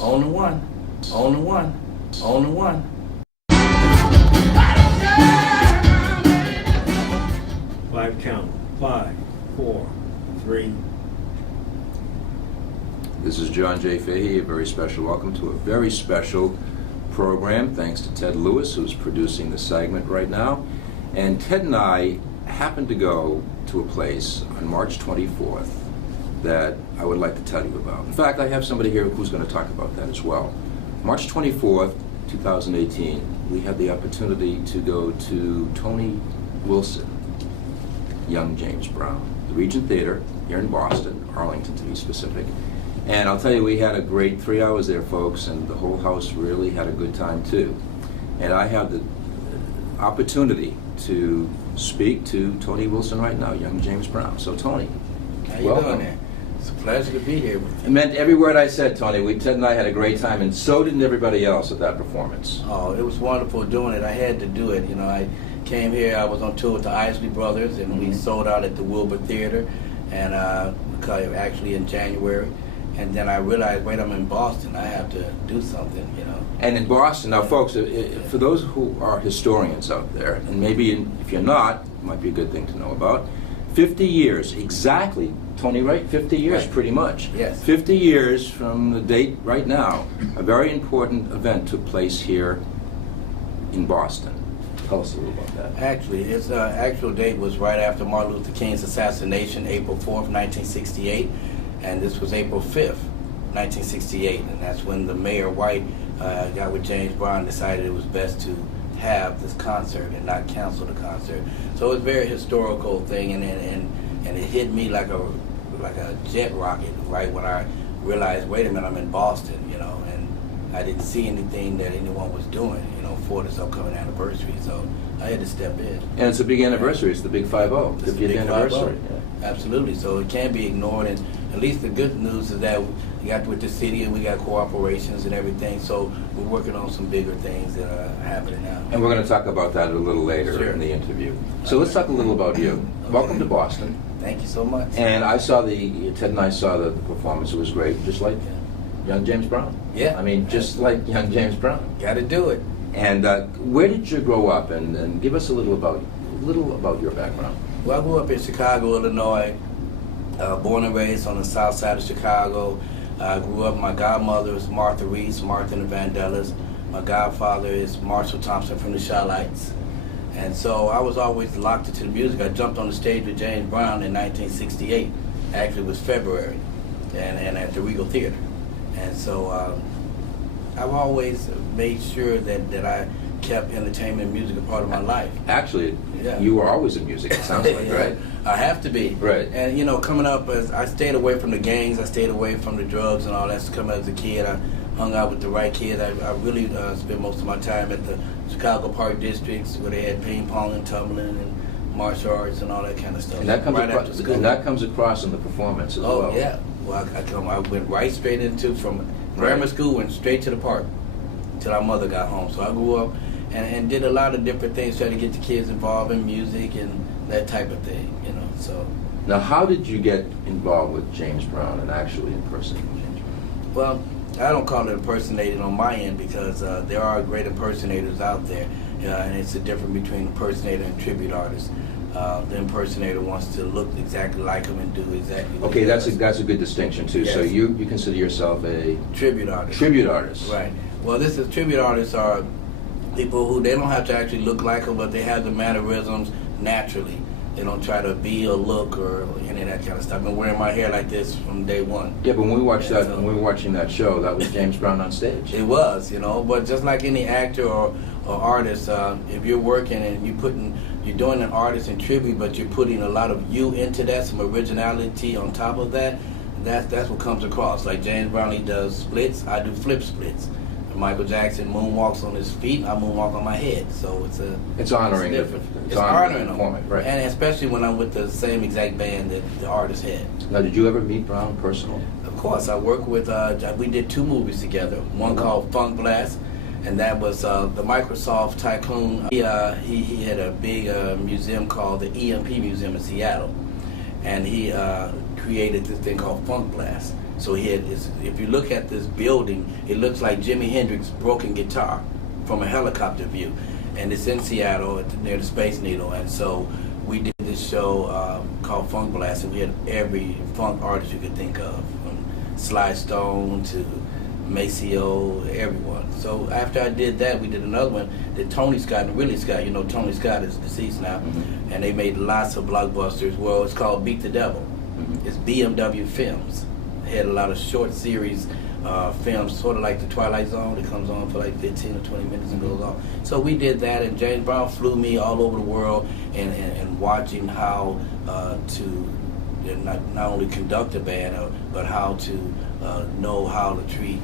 On the one. On the one. On the one. 5 count. 5, 4, 3. This is John J. Fahey, a very special welcome to a very special program, thanks to Ted Lewis, who's producing the segment right now. And Ted and I happened to go to a place on March 24th that I would like to tell you about. In fact, I have somebody here who's going to talk about that as well. March 24th, 2018, we had the opportunity to go to Tony Wilson, Young James Brown, the Regent Theater here in Boston, Arlington to be specific. And I'll tell you, we had a great 3 hours there, folks, and the whole house really had a good time too. And I had the opportunity to speak to Tony Wilson right now, Young James Brown. So Tony, How you welcome. doing there? It's a pleasure to be here with It you. meant every word I said, Tony. Ted and I had a great time, and so did everybody else at that performance. Oh, it was wonderful doing it. I had to do it. You know, I came here, I was on tour with the Isley Brothers, and we sold out at the Wilbur Theater, and actually in January. And then I realized, wait, I'm in Boston. I have to do something, you know. And in Boston, now folks, for those who are historians out there, and maybe if you're not, it might be a good thing to know about, 50 years, exactly, Tony, right? 50 years, Right. pretty much. Yes. 50 years from the date right now, a very important event took place here in Boston. Tell us a little about that. Actually, its actual date was right after Martin Luther King's assassination, April 4th, 1968. And this was April 5th, 1968, and that's when the Mayor White got with James Brown, decided it was best to have this concert and not cancel the concert. So it was a very historical thing, and it hit me like a jet rocket right when I realized, wait a minute, I'm in Boston, you know, and I didn't see anything that anyone was doing, you know, for this upcoming anniversary. So I had to step in. And it's a big anniversary. It's the big 5-0, It's the 50th big anniversary. 5-0. Absolutely. So it can't be ignored. And at least the good news is that we got with the city and we got cooperations and everything. So we're working on some bigger things that are happening now. And we're going to talk about that a little later Sure. in the interview. So let's talk a little about you. Okay. Welcome to Boston. Thank you so much. And I saw Ted and I saw the performance. It was great, just like Young James Brown. Yeah. I mean, just like Young James Brown. Got to do it. And where did you grow up? And give us a little about your background. Well, I grew up in Chicago, Illinois. Born and raised on the south side of Chicago. I grew up, my godmother is Martha Reese, Martha and the Vandellas. My godfather is Marshall Thompson from the Shylights. And so I was always locked into the music. I jumped on the stage with James Brown in 1968. Actually, it was February, and at the Regal Theater. And so I've always made sure that I kept entertainment and music a part of my life. Actually, Yeah. you were always in music, it sounds like, right? I have to be. Right. And, you know, coming up, I stayed away from the gangs, I stayed away from the drugs and all that. Coming as a kid, I hung out with the right kids. I really spent most of my time at the Chicago Park districts where they had ping pong and tumbling and martial arts and all that kind of stuff. And that comes right across, after school. and that comes across in the performance as well. Oh, yeah. Well, I went right straight into, from grammar school, went straight to the park till our mother got home. So I grew up and did a lot of different things, trying to get the kids involved in music and that type of thing, you know. So. Now, how did you get involved with James Brown and actually impersonating James Brown? Well, I don't call it impersonating on my end because there are great impersonators out there, and it's a difference between impersonator and tribute artist. The impersonator wants to look exactly like him and do exactly what Okay, he that's does. a good distinction too. So Yes. you consider yourself a Tribute artist. tribute artist. Right. Well, tribute artists are people who, they don't have to actually look like them, but they have the mannerisms naturally. They don't try to be or look or any of that kind of stuff. I've been wearing my hair like this from day one. Yeah, but when we watched Yeah, that, so- when we were watching that show, that was James Brown on stage. It was, you know, but just like any actor or artist, if you're working and you're doing an artist in tribute, but you're putting a lot of you into that, some originality on top of that, that's what comes across. Like James Brown, he does splits, I do flip splits. Michael Jackson moonwalks on his feet, I moonwalk on my head. So It's honoring. it's different. It's It's honoring the them, performance, right? and especially when I'm with the same exact band that the artist had. Now, did you ever meet Brown personally? Of course, I worked with, we did 2 movies together. One called Funk Blast, and that was the Microsoft tycoon. He had a big museum called the EMP Museum in Seattle, and he created this thing called Funk Blast. So if you look at this building, it looks like Jimi Hendrix's broken guitar from a helicopter view. And it's in Seattle near the Space Needle. And so we did this show called Funk Blast, and we had every funk artist you could think of, from Sly Stone to Maceo, everyone. So after I did that, we did another one that Tony Scott and Willie Scott, you know, Tony Scott is deceased now, and they made lots of blockbusters. Well, it's called Beat the Devil. It's BMW Films. They had a lot of short series films, sort of like The Twilight Zone. It comes on for like 15 or 20 minutes and goes on. So we did that, and James Brown flew me all over the world and watching how to not only conduct a band, but how to know how to treat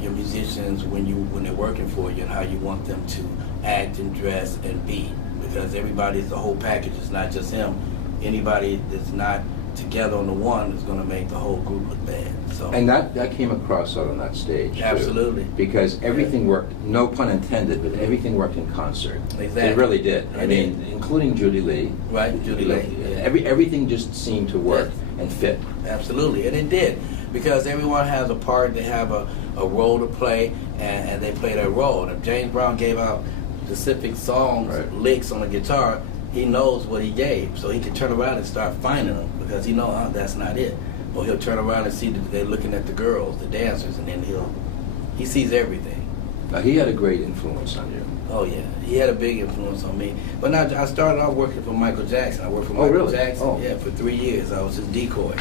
your musicians when they're working for you, and how you want them to act and dress and be, because everybody's the whole package. It's not just him. Anybody that's not together on the one is going to make the whole group look bad. So, and that came across out on that stage. Absolutely. Too, because everything worked, no pun intended, but everything worked in concert. Exactly. It really did. I mean, including Judy Lee. Right, Judy Lee. Yeah. Everything just seemed to work and fit. Absolutely, and it did. Because everyone has a part, they have a role to play, and they play their role. And if James Brown gave out specific songs, licks on the guitar, he knows what he gave, so he can turn around and start finding them, because he knows that's not it. Or he'll turn around and see that they're looking at the girls, the dancers, and then he sees everything. Now, he had a great influence on you. Oh yeah, he had a big influence on me. But now I started off working for Michael Jackson. I worked for Michael Jackson, yeah, for 3 years. I was his decoy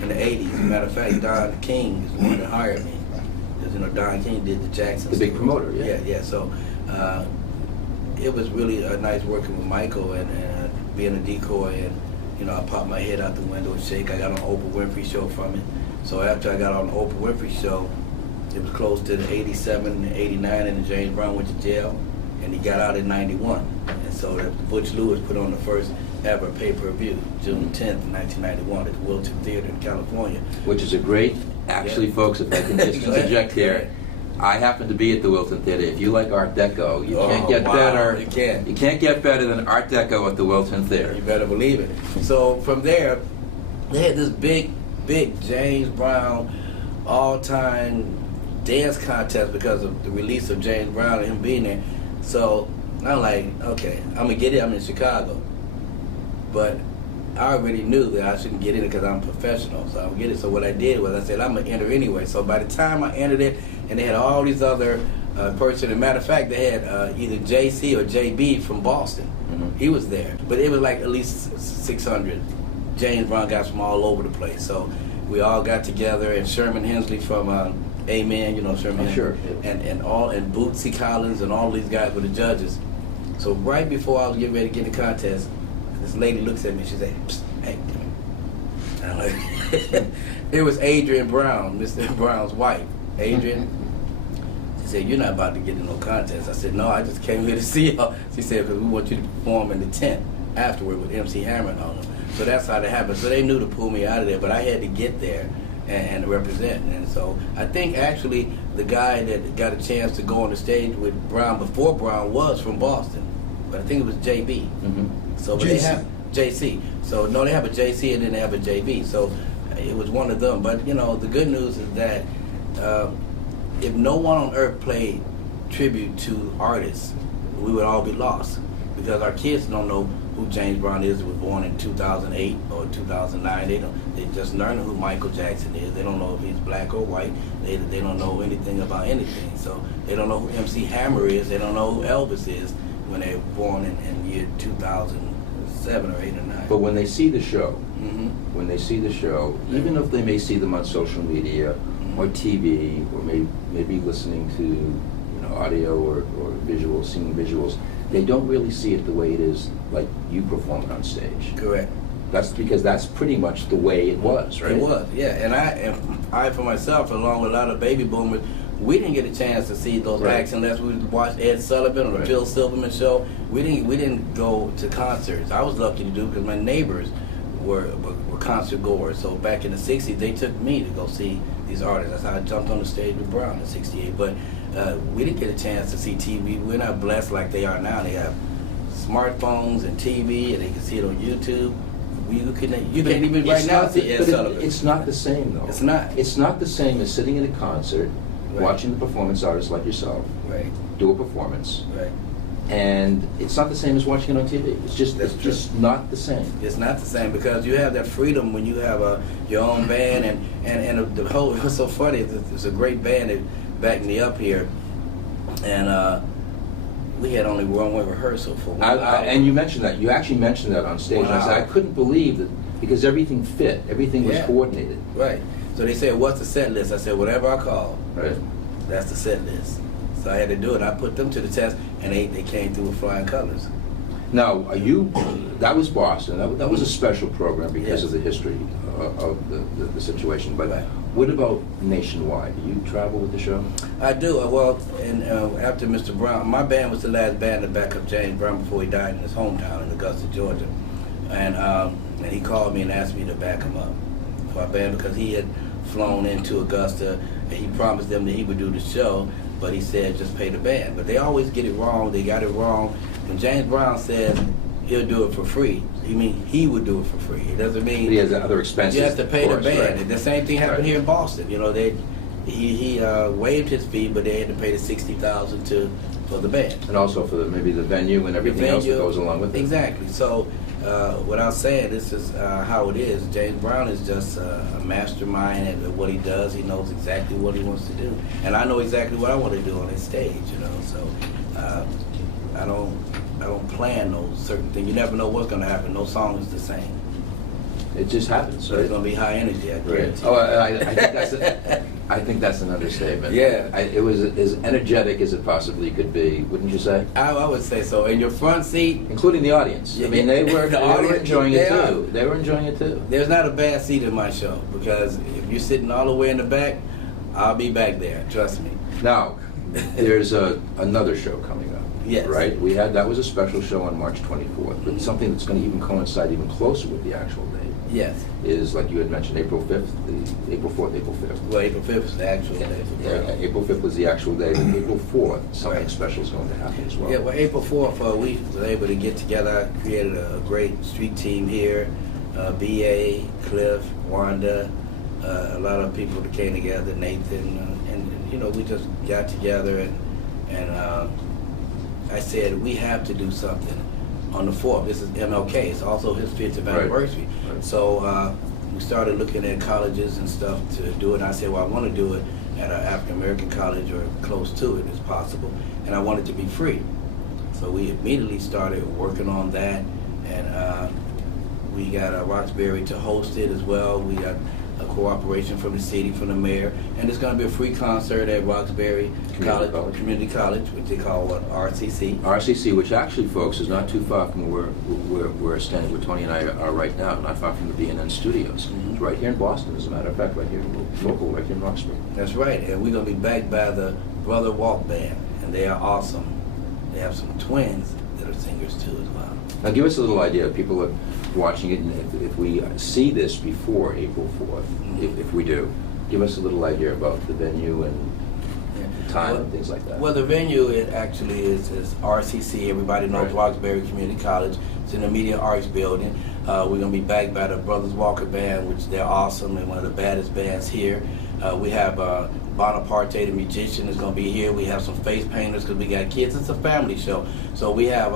in the 80s. As a matter of fact, Don King is the one that hired me. Because, you know, Don King did the Jackson. The big promoter, yeah. Yeah. So it was really nice working with Michael and being a decoy. And, you know, I popped my head out the window and shake. I got on the Oprah Winfrey Show from it. So after I got on the Oprah Winfrey Show, it was close to the 87 and 89, and James Brown went to jail, and he got out in 91. And so Butch Lewis put on the first ever pay-per-view, June 10th, 1991, at the Wilton Theater in California. Which is a great, actually, folks, if I can just interject here, I happen to be at the Wilton Theater. If you like Art Deco, you can't get better. You can't get better than Art Deco at the Wilton Theater. You better believe it. So from there, they had this big James Brown all-time dance contest because of the release of James Brown and him being there. So I'm like, okay, I'm gonna get it. I'm in Chicago, but I already knew that I shouldn't get in it because I'm a professional. So I would get it. So what I did was I said I'm gonna enter anyway. So by the time I entered it, and they had all these other persons. As a matter of fact, they had either JC or JB from Boston. He was there, but it was like at least 600 James Brown guys from all over the place. So we all got together, and Sherman Hensley from Amen, you know Sherman, and Bootsy Collins and all these guys were the judges. So right before I was getting ready to get in the contest, this lady looks at me. She said, "Psst, hey." And I'm like, it was Adrian Brown, Mr. Brown's wife, Adrian. She said, "You're not about to get in no contest." I said, "No, I just came here to see y'all." She said, "Because we want you to perform in the tent afterward with MC Hammer and all them." So that's how that happened. So they knew to pull me out of there, but I had to get there and represent. And so I think actually the guy that got a chance to go on the stage with Brown before Brown was from Boston, but I think it was JB. So but they have JC. So no, they have a JC and then they have a JB. So it was one of them. But you know, the good news is that if no one on earth played tribute to artists, we would all be lost, because our kids don't know who James Brown is. He was born in 2008 or 2009. They just learn who Michael Jackson is. They don't know if he's black or white. They don't know anything about anything. So they don't know who MC Hammer is. They don't know who Elvis is when they were born in year 2007 or 8 or 9. But when they see the show, when they see the show, even if they may see them on social media or TV, or maybe listening to audio or visuals, seeing visuals, they don't really see it the way it is, like you perform it on stage. Correct. That's because that's pretty much the way it was, right? It was, yeah. And I for myself, along with a lot of baby boomers, we didn't get a chance to see those acts unless we watched Ed Sullivan or the Phil Silverman show. We didn't go to concerts. I was lucky to do because my neighbors were concert goers. So back in the 60s, they took me to go see these artists. That's how I jumped on the stage with Brown in '68. But we didn't get a chance to see TV. We're not blessed like they are now. They have smartphones and TV, and they can see it on YouTube. You can't even right now see Ed Sullivan. It's not the same, though. It's not. It's not the same as sitting at a concert, Right. watching the performance artists like yourself Right. do a performance. Right. And it's not the same as watching it on TV. It's just not the same. It's not the same because you have that freedom when you have your own band and the whole. What's so funny is it's a great band that backed me up here, and we had only one rehearsal for 1 hour. And you mentioned that. You actually mentioned that on stage. Wow. I said I couldn't believe that because everything fit. Everything was Yeah. coordinated. Right. So they said, "What's the set list?" I said, "Whatever I call, Right. that's the set list." So I had to do it. I put them to the test, and they came through with flying colors. Now, that was Boston. That was a special program because Yes. of the history of the situation. But Right. what about nationwide? Do you travel with the show? I do. Well, and after Mr. Brown, my band was the last band to back up James Brown before he died in his hometown in Augusta, Georgia. And he called me and asked me to back him up for our band because he had flown into Augusta and he promised them that he would do the show, but he said just pay the band. But they always get it wrong. They got it wrong. When James Brown says he'll do it for free, he would do it for free. It doesn't mean He has other expenses. you have to pay of the course, band. right. The same thing happened Right. here in Boston. You know, he waived his fee, but they had to pay the $60,000 for the band. And also for maybe the venue and everything else that venue, goes along with it. Exactly. So, without saying, this is how it is. James Brown is just a mastermind at what he does. He knows exactly what he wants to do, and I know exactly what I want to do on his stage. You know, so I don't plan those certain things. You never know what's going to happen. No song is the same. It just happens. So it's going to be high energy. I Right. guarantee. Oh, I think that's an understatement. Yeah. It was as energetic as it possibly could be, wouldn't you say? I would say so. In your front seat, Including the audience. Yeah, I mean, they were audience, enjoying it they are. too. They were enjoying it too. there's not a bad seat in my show because if you're sitting all the way in the back, I'll be back there. Trust me. Now, there's another show coming up. Yes. Right? That was a special show on March 24th, but something that's going to even coincide even closer with the actual date Yes. is, like you had mentioned, April 5th, April 4th, April 5th. Well, April 5th is the actual day. Yeah, April 5th was the actual day, and April 4th, something Right. special is going to happen as well. Yeah, well, April 4th, we were able to get together. I created a great street team here. B.A., Cliff, Wanda, a lot of people that came together, Nathan, and you know, we just got together and I said, we have to do something on the 4th. This is MLK. It's also his 50th Right. anniversary. Right. So we started looking at colleges and stuff to do it. And I said, well, I want to do it at an African-American college or close to it as possible. And I want it to be free. So we immediately started working on that. And we got Roxbury to host it as well. We got a cooperation from the city, from the mayor. And it's going to be a free concert at Roxbury Community College, which they call RCC. RCC, which actually, folks, is not too far from where we're standing, where Tony and I are right now, not far from the B&N studios. Mhm. It's right here in Boston, as a matter of fact, right here, local, right here in Roxbury. That's right, and we're going to be backed by the Brother Walk Band, and they are awesome. They have some twins that are singers too as well. Now, give us a little idea. People are watching it, and if we see this before April 4th, if we do, give us a little idea about the venue and time and things like that. Well, the venue it actually is RCC. Everybody knows Right. Roxbury Community College. It's in the Media Arts Building. We're going to be backed by the Brothers Walker Band, which they're awesome and one of the baddest bands here. We have Bonaparte, the musician, is going to be here. We have some face painters because we got kids. It's a family show. So we have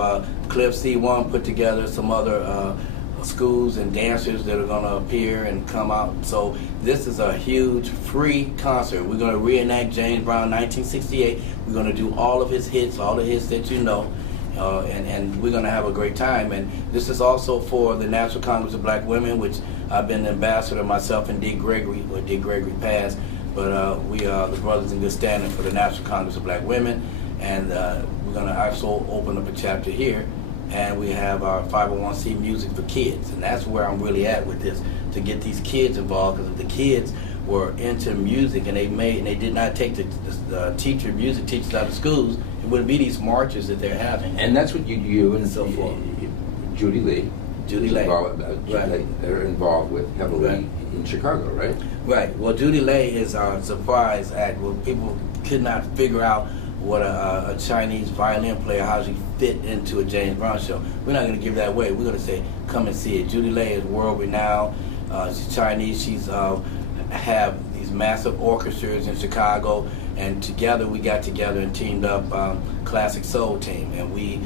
Cliff C1 put together, some other schools and dancers that are going to appear and come out. So this is a huge free concert. We're going to reenact James Brown 1968. We're going to do all of his hits, all the hits that you know. And we're going to have a great time. And this is also for the National Congress of Black Women, which I've been the ambassador myself and Dick Gregory, or Dick Gregory passed. But we are the Brothers in Good Standing for the National Congress of Black Women. And we're going to also open up a chapter here. And we have our 501c Music for Kids. And that's where I'm really at with this, to get these kids involved. Because if the kids were into music and they did not take the music teachers out of schools, it wouldn't be these marches that they're having. And that's what you and so forth. Judy Lee. Judy Lay. Right. They're involved with heavily Right. in Chicago, right? Right. Well, Judy Lay is our surprise act. Well, people could not figure out what a Chinese violin player, how she fit into a James Brown show. We're not going to give that away. We're going to say, come and see it. Judy Lay is world renowned. She's Chinese. She's have these massive orchestras in Chicago, and together we got together and teamed up Classic Soul Team, and we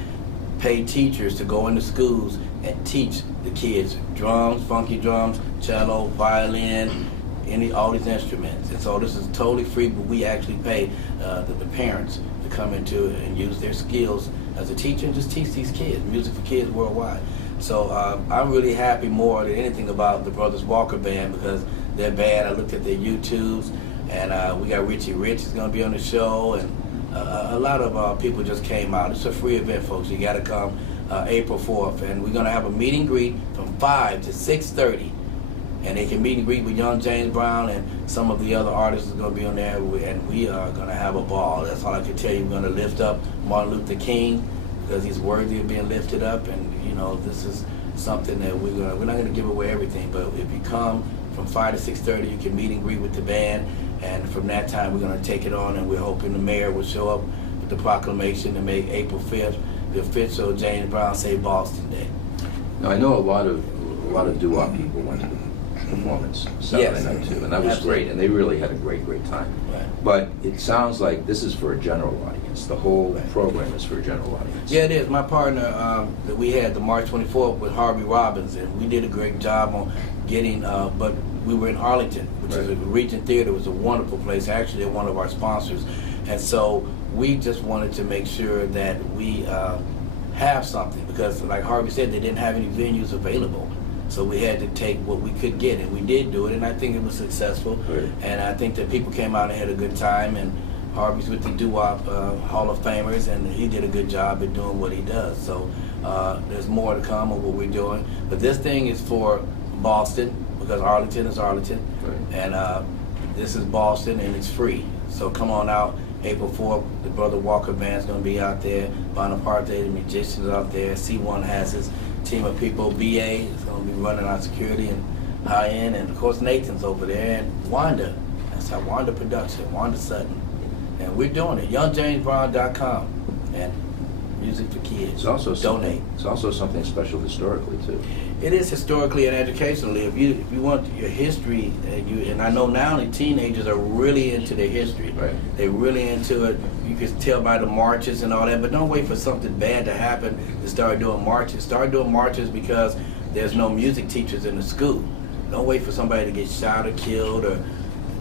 paid teachers to go into schools and teach the kids drums, funky drums, cello, violin, all these instruments. And so this is totally free, but we actually pay the parents to come into it and use their skills as a teacher and just teach these kids music for kids worldwide. So I'm really happy more than anything about the Brothers Walker Band, because they're band. I looked at their YouTubes, and we got Richie Rich is going to be on the show, and a lot of people just came out. It's a free event, folks. You got to come April 4th, and we're going to have a meet and greet from 5 to 6:30. And they can meet and greet with young James Brown, and some of the other artists are going to be on there, and we are going to have a ball. That's all I can tell you. We're going to lift up Martin Luther King, because he's worthy of being lifted up, and this is something that we're not going to give away everything, but if you come from 5 to 6:30, you can meet and greet with the band, and from that time we're going to take it on, and we're hoping the mayor will show up with the proclamation to make April 5th the official James Brown Save Boston Day. Now I know a lot of doo-wop people went to the performance Saturday night too, and that was great, and they really had a great time. Right. But it sounds like this is for a general audience. The whole program is for a general audience. Yeah, it is. My partner that we had the March 24th with Harvey Robbins, and we did a great job on getting, but we were in Arlington, which is a Regent Theater. It was a wonderful place. Actually, they're one of our sponsors. And so we just wanted to make sure that we have something, because like Harvey said, they didn't have any venues available. So we had to take what we could get, and we did do it, and I think it was successful. Right. And I think that people came out and had a good time, and Harvey's with the doo-wop Hall of Famers, and he did a good job at doing what he does. So there's more to come of what we're doing. But this thing is for Boston, because Arlington is Arlington, Right. and this is Boston, and it's free. So come on out April 4th. The Brother Walker Band's going to be out there. Bonaparte, the musicians out there. C1 has his team of people. BA is going to be running our security and high-end, and of course Nathan's over there, and Wanda. That's our Wanda production, Wanda Sutton. And we're doing it. YoungJamesBrown.com, and music for kids. It's also donate. It's also something special historically too. It is historically and educationally. If you want your history, and I know now the teenagers are really into their history. Right. They're really into it. You can tell by the marches and all that. But don't wait for something bad to happen to start doing marches. Start doing marches because there's no music teachers in the school. Don't wait for somebody to get shot or killed, or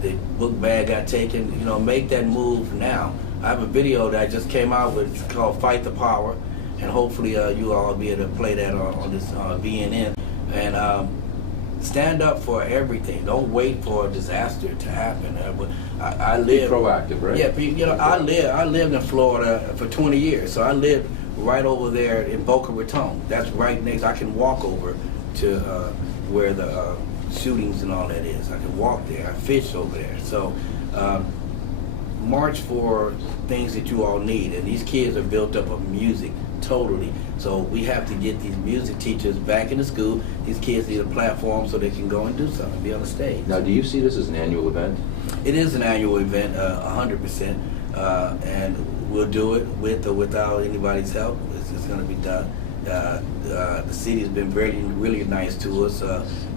the book bag got taken. Make that move now. I have a video that I just came out with. It's called "Fight the Power," and hopefully you all will be able to play that on this BNN. And stand up for everything. Don't wait for a disaster to happen. I live Be proactive, right? Yeah, I lived in Florida for 20 years, so I lived right over there in Boca Raton. That's right next. I can walk over to where the shootings and all that is. I can walk there. I fish over there. So march for things that you all need, and these kids are built up of music totally. So we have to get these music teachers back in the school. These kids need a platform so they can go and do something, be on the stage. Now, do you see this as an annual event? It is an annual event, 100%, and we'll do it with or without anybody's help. It's going to be done. The city has been really nice to us,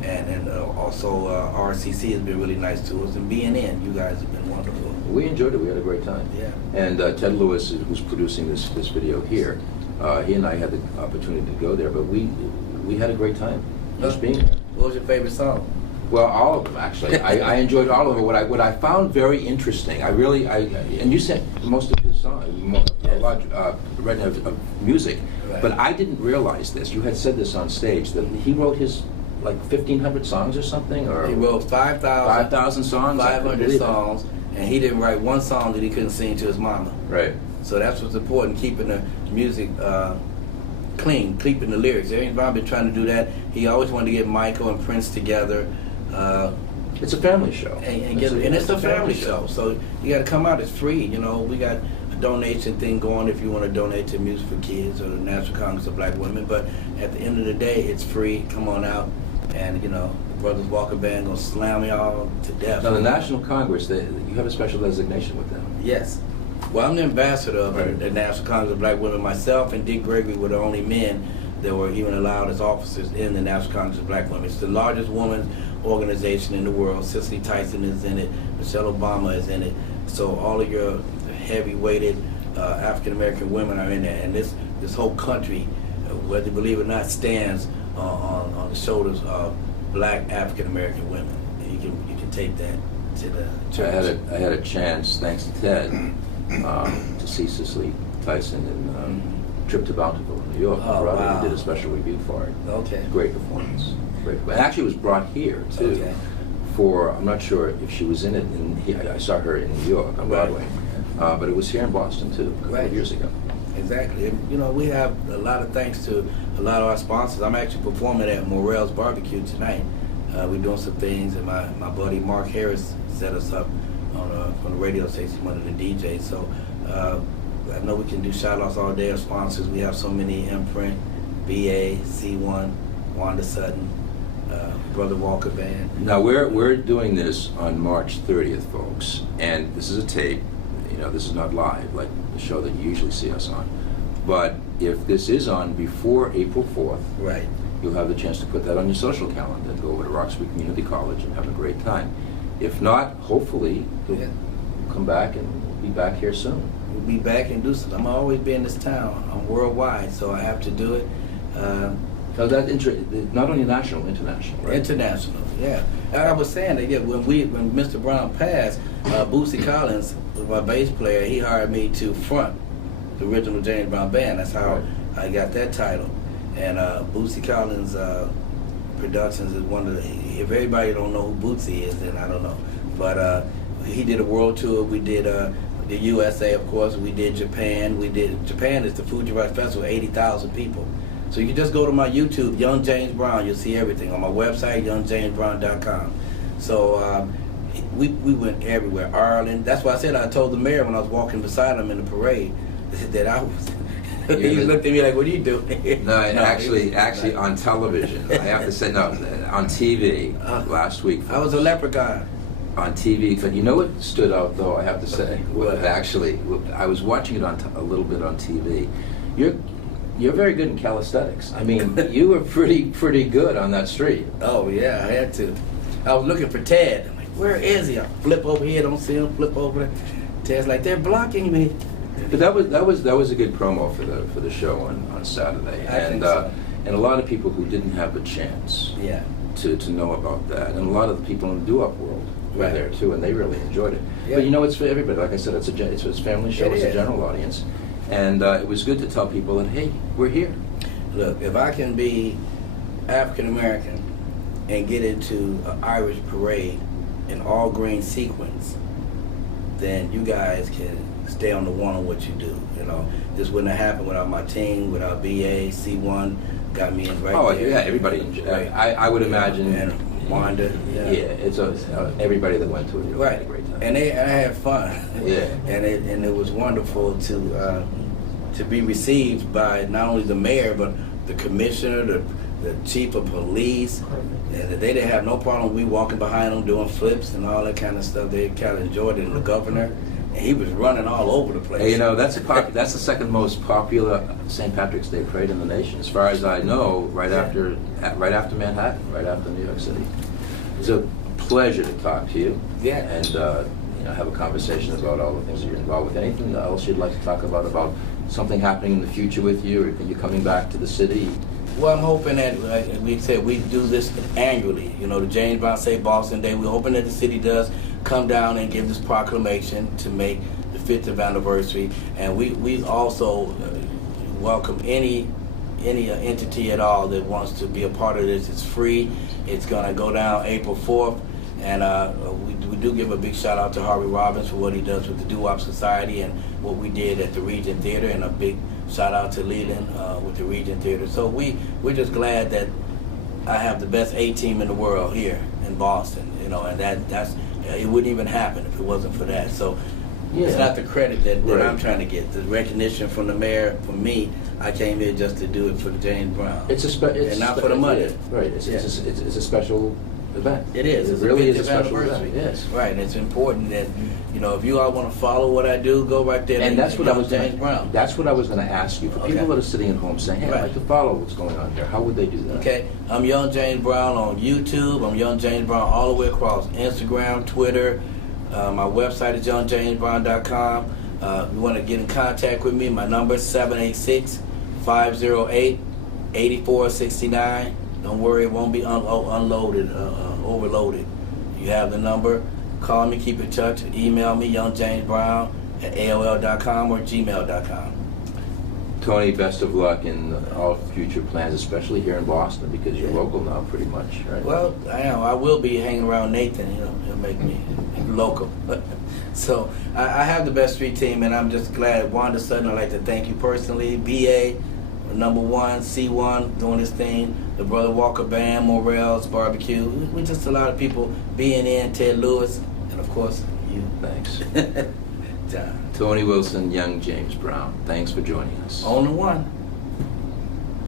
and also RCC has been really nice to us, and BNN, you guys have been wonderful. We enjoyed it. We had a great time. Yeah. And Ted Lewis, who's producing this video here, he and I had the opportunity to go there, but we had a great time just being there. What was your favorite song? Well, all of them actually. I enjoyed all of them. What I found very interesting, and you said most of his songs, a lot of music, Right. but I didn't realize this. You had said this on stage that he wrote his 1,500 songs or something, or He wrote 5,000 songs, 500 songs, and he didn't write one song that he couldn't sing to his mama. Right. So that's what's important, keeping the music clean, keeping the lyrics. James Brown been trying to do that. He always wanted to get Michael and Prince together. It's a family show. And it's a family show. So you got to come out. It's free. We got a donation thing going if you want to donate to Music for Kids or the National Congress of Black Women. But at the end of the day, it's free. Come on out. And, the Brothers Walker Band going to slam y'all to death. Now, the National Congress, you have a special designation with them. Yes. Well, I'm the ambassador of Right. the National Congress of Black Women. Myself and Dick Gregory were the only men that were even allowed as officers in the National Congress of Black Women. It's the largest women's organization in the world. Cicely Tyson is in it. Michelle Obama is in it. So all of your heavy-weighted African-American women are in there. And this whole country, whether you believe it or not, stands on the shoulders of black African-American women. You can take that to the church. I had a chance, thanks to Ted, to see Cicely Tyson in Trip to Bountiful in New York. Oh, wow. We did a special review for it. Okay. Great performance. Great. And actually, it was brought here too. Okay. For I'm not sure if she was in it. I saw her in New York on Broadway, but it was here in Boston too, a couple of years ago. Exactly. And, you know, we have a lot of thanks to a lot of our sponsors. I'm actually performing at Morel's Barbecue tonight. We're doing some things, and my buddy Mark Harris set us up on the radio station, one of the DJs. So I know we can do shout-outs all day of sponsors. We have so many: Imprint, BA, C1, Wanda Sutton, Brother Walker Band. Now we're doing this on March 30th, folks, and this is a tape. You know, this is not live like the show that you usually see us on. But if this is on before April 4th, Right. you'll have the chance to put that on your social calendar and go over to Roxbury Community College and have a great time. If not, hopefully you'll come back and we'll be back here soon. We'll be back and do something. I'm always be in this town. I'm worldwide, so I have to do it. So that not only national, international, right? International, yeah. I was saying that when Mr. Brown passed, Boosie Collins, my bass player, he hired me to front the original James Brown Band. That's how I got that title. And Boosie Collins Productions is one of the. If everybody don't know who Boosie is, then I don't know. But he did a world tour. We did the USA, of course. We did Japan. Japan is the Fuji Rock Festival, 80,000 people. So you can just go to my YouTube, Young James Brown. You'll see everything on my website, youngjamesbrown.com. So we went everywhere. Ireland. That's why I said I told the mayor when I was walking beside him in the parade that I was. He looked at me like, "What are you doing?" No, actually, on television, I have to say, no, on TV last week. I was a leprechaun. On TV, but you know what stood out though? I have to say, What? Actually, I was watching it a little bit on TV. You're very good in calisthenics. I mean, you were pretty good on that street. Oh yeah, I had to. I was looking for Ted. I'm like, where is he? I flip over here, don't see him. Flip over there. Ted's like, they're blocking me. But that was a good promo for the show on Saturday, I think so. And a lot of people who didn't have the chance to know about that, and a lot of the people in the doo-wop world were there too, and they really enjoyed it. Yeah. But you know, it's for everybody. Like I said, it's a family show. It's a is. general audience, and it was good to tell people that hey, we're here. Look, if I can be African American and get into an Irish parade in all green sequins, then you guys can stay on the one on what you do. You know, this wouldn't have happened without my team, without BA, C1 got me in right there. Oh yeah, everybody enjoyed. I would imagine. And Wanda. Yeah, it's everybody that went to it really had a great time. And I had fun. Yeah. And it was wonderful to be received by not only the mayor but the commissioner, the chief of police. And they didn't have no problem with me walking behind them doing flips and all that kind of stuff. They kind of enjoyed it. And the governor, and he was running all over the place. Hey, you know, that's the second most popular St. Patrick's Day parade in the nation, as far as I know. Right after Manhattan, right after New York City. It's a pleasure to talk to you. Yeah. And have a conversation about all the things that you're involved with. Anything else you'd like to talk about something happening in the future with you, or are you coming back to the city? Well, I'm hoping that, like we said, we do this annually. You know, the James Brown Say Boston Day. We're hoping that the city does come down and give this proclamation to make the 50th anniversary. And we also welcome any entity at all that wants to be a part of this. It's free. It's going to go down April 4th. And we do give a big shout out to Harvey Robbins for what he does with the Doo-Wop Society and what we did at the Regent Theater, and a big shout out to Leland with the Regent Theater. So we're just glad that I have the best A-team in the world here in Boston, you know, and that's it wouldn't even happen if it wasn't for that. So it's not the credit that I'm trying to get. The recognition from the mayor, for me, I came here just to do it for James Brown. It's and not for the money. Right. It's a special event. It is. It It's really a is a 50th special anniversary. event. Yes. Right, and it's important that, you know, if you all want to follow what I do, go right there. And that's what I was James Brown. That's what I was going to ask you. For Okay. people that are sitting at home saying, "Hey, I'd Right. like to follow what's going on here," how would they do that? Okay, I'm Young James Brown on YouTube. I'm Young James Brown all the way across Instagram, Twitter. My website is youngjamesbrown.com. If you want to get in contact with me, my number is 786-508-8469. Don't worry, it won't be unloaded, overloaded. You have the number. Call me, keep in touch. Email me, youngjamesbrown@aol.com or gmail.com. Tony, best of luck in all future plans, especially here in Boston, because you're local now, pretty much, right? Well, I am. I will be hanging around Nathan. You know, he'll make me local. So I have the best street team, and I'm just glad. Wanda Sutton, I'd like to thank you personally. BA, number one, C1, doing this thing. The Brother Walker Band, Morel's Barbecue. We just a lot of people being in. Ted Lewis, and of course you. Thanks. John. Tony Wilson, Young James Brown. Thanks for joining us. On the one.